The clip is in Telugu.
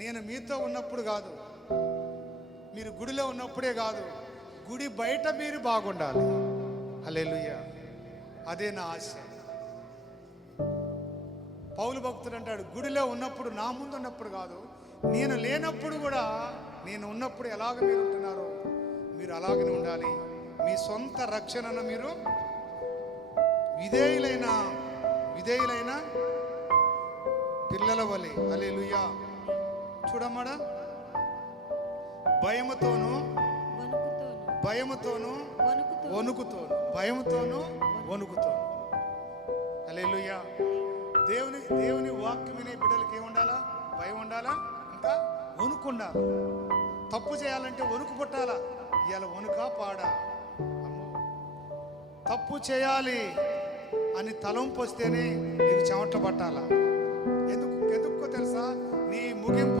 నేను మీతో ఉన్నప్పుడు కాదు, మీరు గుడిలో ఉన్నప్పుడే కాదు, గుడి బయట మీరు బాగుండాలి. హల్లెలూయా. అదే నా ఆశ. పౌలు భక్తుడు అంటాడు, గుడిలో ఉన్నప్పుడు, నా ముందు ఉన్నప్పుడు కాదు, నేను లేనప్పుడు కూడా, నేను ఉన్నప్పుడు ఎలాగ మీరు ఉంటున్నారో మీరు అలాగనే ఉండాలి. మీ సొంత రక్షణను మీరు విధేయులైన పిల్లల వలె. హల్లెలూయా. చూడమ్మడా, భయముతోను వణుకుతోను. హల్లెలూయా. దేవుని వాక్యం వినే బిడ్డలకి ఏముండాలా? భయం ఉండాలా, ఇంకా వణుకు ఉండాలి. తప్పు చేయాలంటే వణుకు పుట్టాలా. ఇవాళ వణుకా పాడా? అమ్మో, తప్పు చేయాలి అని తలంపు వస్తేనే నీకు చెమట పట్టాలా. ఎందుకో తెలుసా? నీ ముగింపు